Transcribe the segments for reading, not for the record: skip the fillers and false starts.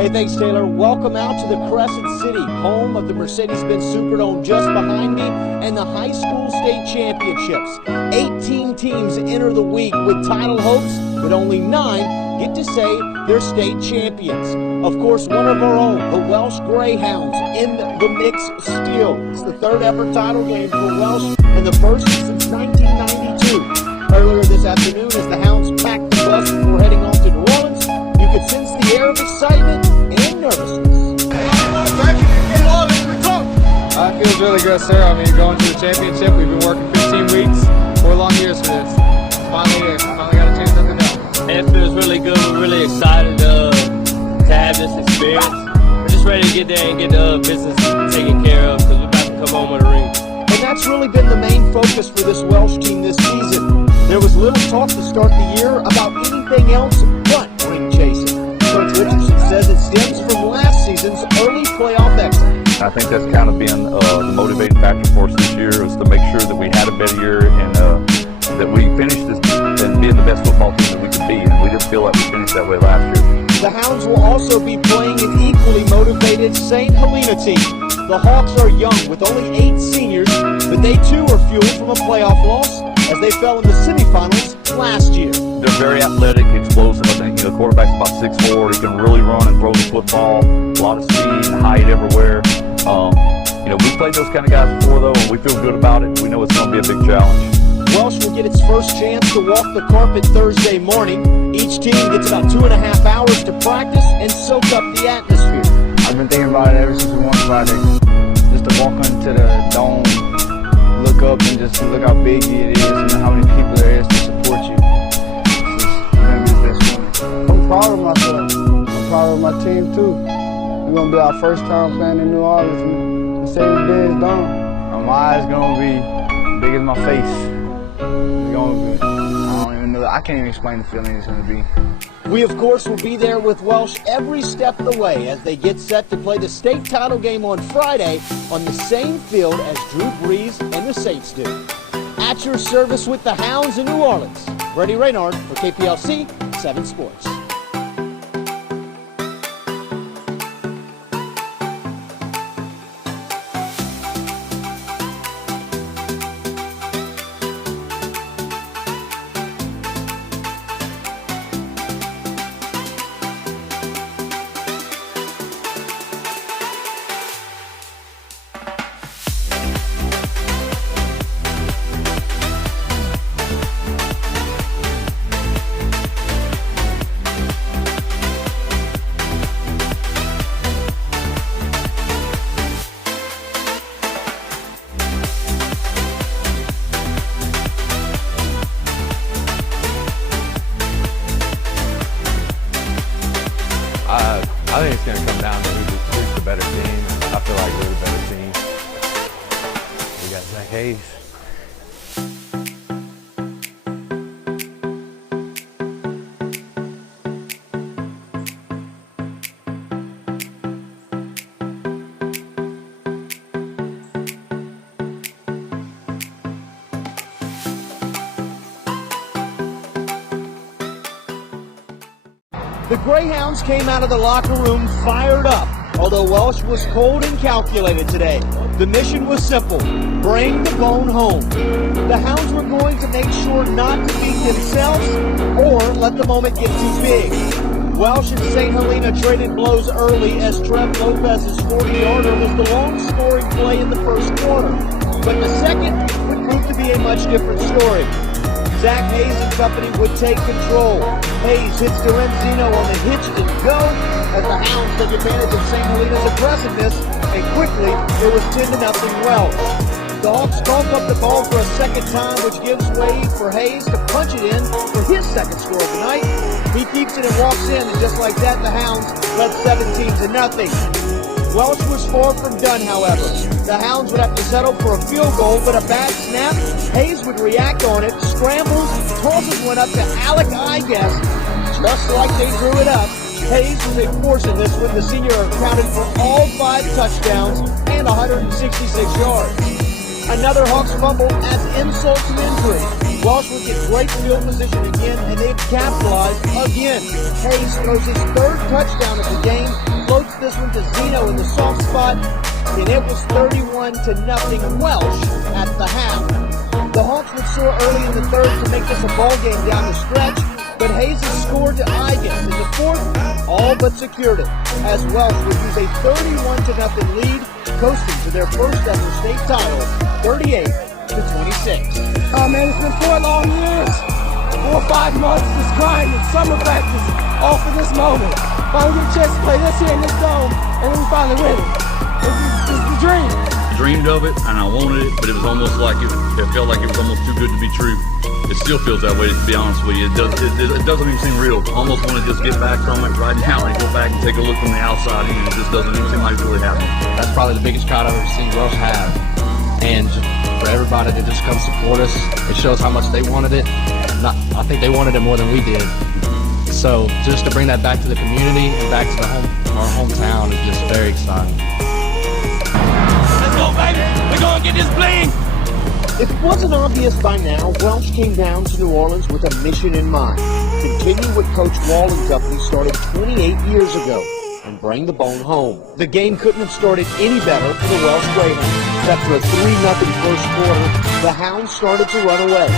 Hey, thanks, Taylor. Welcome out to the Crescent City, home of the Mercedes-Benz Superdome just behind me, and the high school state championships. 18 teams enter the week with title hopes, but only 9 get to say they're state champions. Of course, one of our own, the Welsh Greyhounds, in the mix still. It's the third ever title game for Welsh, and the first since 1992. Earlier this afternoon, as the Hounds packed the bus before heading off to New Orleans, you could sense the air of excitement and nervousness. It feels really good, sir. I mean, going to the championship, we've been working 15 weeks, 4 long years for this. Finally here. Finally got a chance at the down. It feels really good. We're really excited to have this experience. We're just ready to get there and get the business taken care of because we're about to come home with a ring. And that's really been the main focus for this Welsh team this season. There was little talk to start the year about anything else but ring chasing. Coach Richardson says it stems from last season's early playoff exit. I think that's kind of been the motivating factor for us this year, is to make sure that we had a better year and that we finished this and being the best football team that we could be. And we didn't feel like we finished that way last year. The Hounds will also be playing an equally motivated St. Helena team. The Hawks are young with only 8 seniors, but they too are fueled from a playoff loss as they fell in the semifinals last year. They're very athletic, explosive. I think the quarterback's about 6'4". He can really run and throw the football. A lot of speed and height everywhere. We played those kind of guys before though, and we feel good about it. We know it's going to be a big challenge. Welsh will get its first chance to walk the carpet Thursday morning. Each team gets about 2.5 hours to practice and soak up the atmosphere. I've been thinking about it ever since we won Friday. Just to walk into the dome, look up and just look how big it is and how many people there is to support you. It's going to be the best one. I'm proud of myself. I'm proud of my team too. It's going to be our first time playing in New Orleans and the Mercedes-Benz Dome. My eyes going to be big as my face. It's going to be, I don't even know, I can't even explain the feeling it's going to be. We, of course, will be there with Welsh every step of the way as they get set to play the state title game on Friday on the same field as Drew Brees and the Saints do. At your service with the Hounds in New Orleans, Brady Raynard for KPLC 7 Sports. I think it's going to come down to who's the better team. I feel like we're the better team. We got Zach Hayes. The Greyhounds came out of the locker room fired up, although Welsh was cold and calculated today. The mission was simple: bring the bone home. The Hounds were going to make sure not to beat themselves or let the moment get too big. Welsh and St. Helena traded blows early as Trev Lopez's 40-yarder was the long-scoring play in the first quarter. But the second would prove to be a much different story. Zach Hayes and company would take control. Hayes hits Zeno on the hitch and go as the Hounds took advantage of St. Helena's aggressiveness, and quickly it was 10-0 Welsh. The Hawks cough up the ball for a second time, which gives way for Hayes to punch it in for his second score of the night. He keeps it and walks in, and just like that, the Hounds led 17-0. Welsh was far from done, however. The Hounds would have to settle for a field goal, but a bad snap. Hayes would react on it, scrambles, tosses one up to Alec Iges, just like they drew it up. Hayes was a force in this one. The senior accounted for all 5 touchdowns and 166 yards. Another Hawks fumble adds insult to injury. Welsh would get great field position again, and they'd capitalize again. Hayes throws his 3rd touchdown of the game, floats this one to Zeno in the soft spot, and it was 31-0 Welsh at the half. The Hawks would soar early in the 3rd to make this a ball game down the stretch, but Hayes has scored to Iges in the 4th, all but secured it, as Welsh would use a 31-0 lead, coasting to their first ever state title, 38-26. Oh man, it's been 4 long years, 4 or 5 months just grinding, summer practice, all for this moment. Finally get a chance to play this here in this dome, and then we finally win it. This is the dream. Dreamed of it, and I wanted it, but it was almost like it felt like it was almost too good to be true. It still feels that way, to be honest with you. It doesn't even seem real. I almost want to just get back from it right now and go back and take a look from the outside in. It just doesn't even seem like it's really happening. That's probably the biggest crowd I've ever seen Welsh have. And just for everybody to just come support us, it shows how much they wanted it. I think they wanted it more than we did. So just to bring that back to the community and back to our hometown is just very exciting. Let's go, baby. We're going to get this bling. If it wasn't obvious by now, Welsh came down to New Orleans with a mission in mind. Continue what Coach Wall and company started 28 years ago and bring the bone home. The game couldn't have started any better for the Welsh Greyhounds. After a 3-0 first quarter, the Hounds started to run away.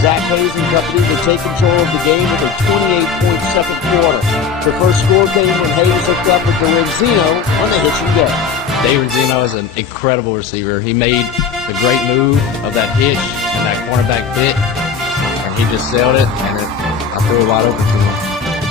Zach Hayes and company would take control of the game with a 28-point second quarter. The first score came when Hayes hooked up with Renzino on the hitch and go. Dave Renzino is an incredible receiver. He made the great move of that hitch and that cornerback bit, and he just sailed it, and I threw it wide open to him.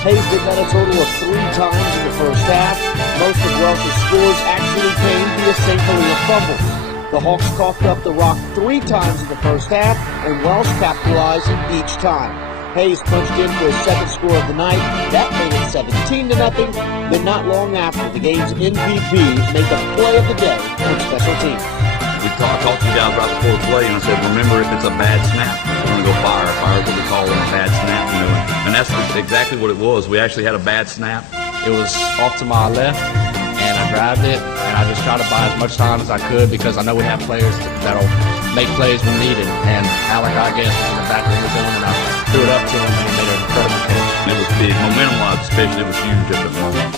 Hayes did that a total of 3 times in the first half. Most of Welsh's scores actually came via St. Helena fumbles. The Hawks coughed up the rock 3 times in the first half, and Welsh capitalized each time. Hayes punched in for his second score of the night. That made it 17-0. Then not long after, the game's MVP made the play of the day on special teams. We talked to the guys right before the play, and I said, remember, if it's a bad snap, we're going to go fire. Fire is what we call it, a bad snap. And that's exactly what it was. We actually had a bad snap. It was off to my left, and I grabbed it, and I just tried to buy as much time as I could because I know we have players that'll make plays when needed. And Alec, I guess, was in the back of the zone, and I threw it up to him, and he made an incredible catch. It was big. Momentum-wise, especially, it was huge at that moment.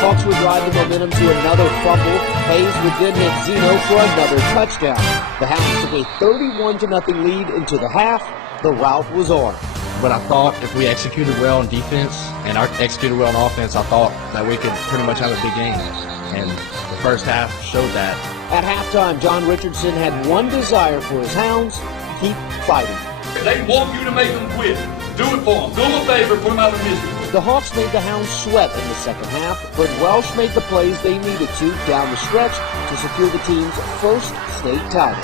Hawks would ride the momentum to another fumble. Hayes would then hit Zeno for another touchdown. The Hounds took a 31-0 lead into the half. The route was on. But I thought if we executed well on defense and executed well on offense, I thought that we could pretty much have a big game. And the first half showed that. At halftime, John Richardson had one desire for his Hounds: keep fighting. They want you to make them quit. Do it for them. Do them a favor, put them out of misery. The Hawks made the Hounds sweat in the second half, but Welsh made the plays they needed to down the stretch to secure the team's first state title.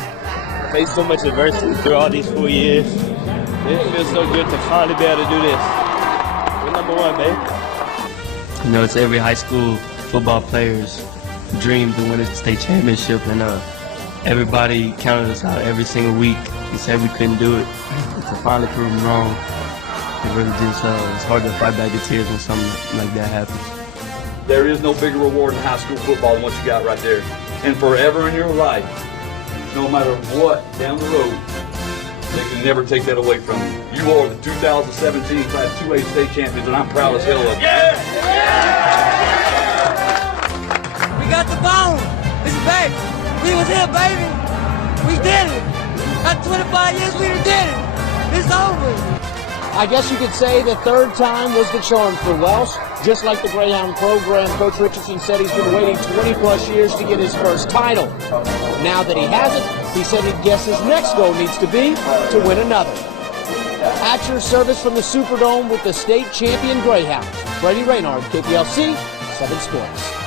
Faced so much adversity through all these 4 years. It feels so good to finally be able to do this. We're number 1, baby. You know, it's every high school football player's dream to win a state championship, and everybody counted us out every single week and said we couldn't do it. To finally prove them wrong, it really just, it's hard to fight back the tears when something like that happens. There is no bigger reward in high school football than what you got right there. And forever in your life, no matter what down the road, they can never take that away from you. You are the 2017 Class 2A state champions, and I'm proud as hell of you. Yeah! We got the bone. It's back. We was here, baby. We did it. After 25 years, we did it. It's over. I guess you could say the third time was the charm for Welsh. Just like the Greyhound program, Coach Richardson said he's been waiting 20-plus years to get his first title. Now that he has it, he said he'd guess his next goal needs to be to win another. At your service from the Superdome with the state champion Greyhounds, Brady Raynard, KPLC 7 Sports.